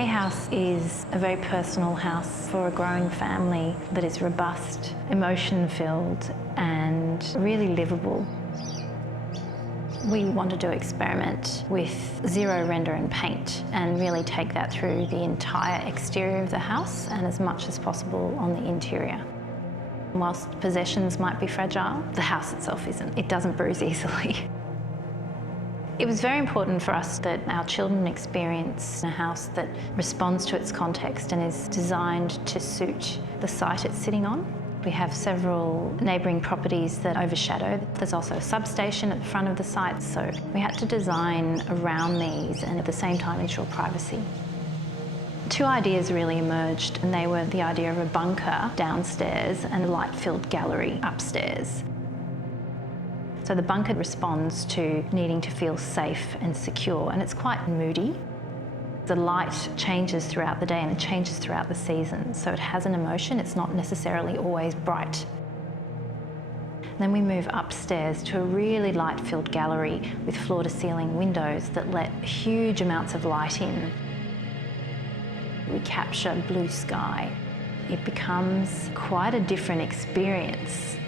Hay House is a very personal house for a growing family that is robust, emotion-filled and really livable. We wanted to experiment with zero render and paint and really take that through the entire exterior of the house and as much as possible on the interior. Whilst possessions might be fragile, the house itself isn't. It doesn't bruise easily. It was very important for us that our children experience a house that responds to its context and is designed to suit the site it's sitting on. We have several neighbouring properties that overshadow. There's also a substation at the front of the site, so we had to design around these and at the same time ensure privacy. Two ideas really emerged, and they were the idea of a bunker downstairs and a light-filled gallery upstairs. So the bunker responds to needing to feel safe and secure, and it's quite moody. The light changes throughout the day and it changes throughout the season, so it has an emotion. It's not necessarily always bright. Then we move upstairs to a really light-filled gallery with floor-to-ceiling windows that let huge amounts of light in. We capture blue sky. It becomes quite a different experience.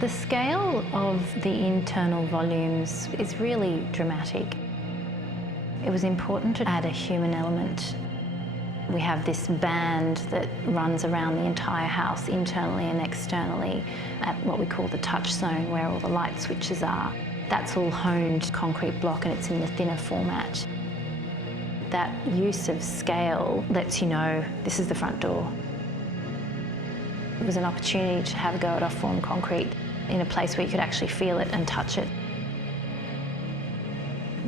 The scale of the internal volumes is really dramatic. It was important to add a human element. We have this band that runs around the entire house, internally and externally, at what we call the touch zone, where all the light switches are. That's all honed concrete block and it's in the thinner format. That use of scale lets you know this is the front door. It was an opportunity to have a go at off-form concrete in a place where you could actually feel it and touch it.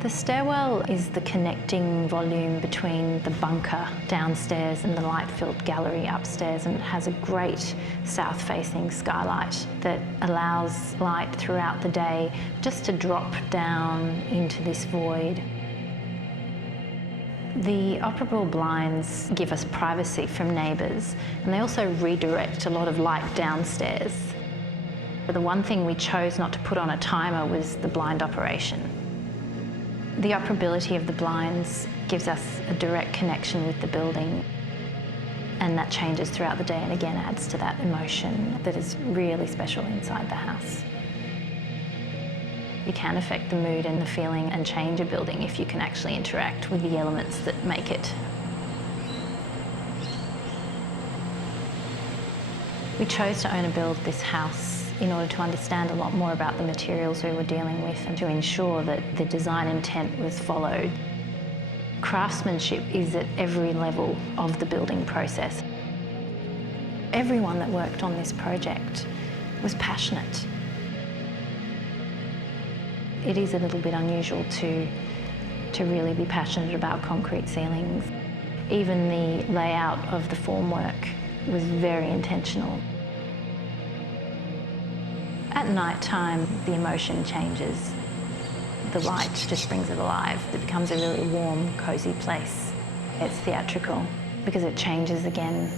The stairwell is the connecting volume between the bunker downstairs and the light-filled gallery upstairs, and it has a great south-facing skylight that allows light throughout the day just to drop down into this void. The operable blinds give us privacy from neighbours, and they also redirect a lot of light downstairs. The one thing we chose not to put on a timer was the blind operation. The operability of the blinds gives us a direct connection with the building, and that changes throughout the day and again adds to that emotion that is really special inside the house. You can affect the mood and the feeling and change a building if you can actually interact with the elements that make it. We chose to own and build this house in order to understand a lot more about the materials we were dealing with and to ensure that the design intent was followed. Craftsmanship is at every level of the building process. Everyone that worked on this project was passionate. It is a little bit unusual to really be passionate about concrete ceilings. Even the layout of the formwork was very intentional. At night time, the emotion changes. The light just brings it alive. It becomes a really warm, cosy place. It's theatrical because it changes again